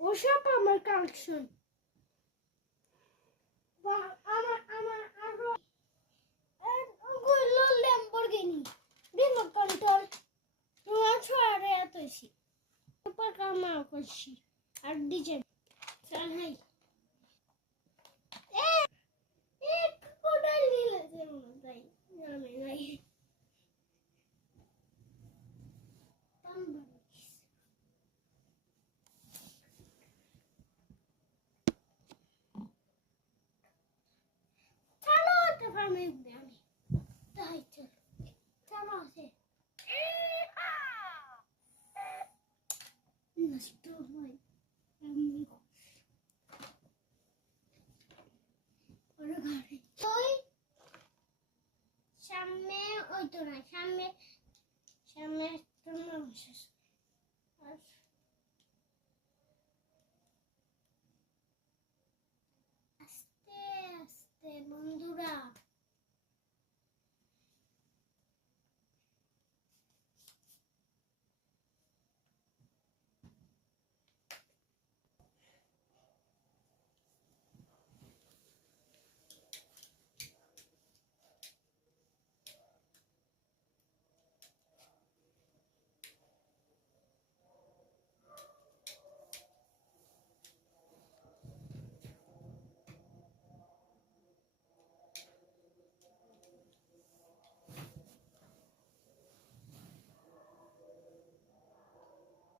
ওসব আমার কালেকশন। আমার আরো ওগুলো ল্যাম্বরগিনি রিমোট কন্ট্রোল তোমার ছড়ে এতছি উপর কামাও করছি আর ডিজাইন চল হাই এক কোডাল নিলে যেমন তাই জানি নাই চলো তো ফার্মে আমি তাই চল চলো আছে নষ্ট হয় আমি ওরা ঘরে ওই সামনে ওই তো না সামনে সামনে তোমার বসে আর আস্তে আস্তে বন্ধুরা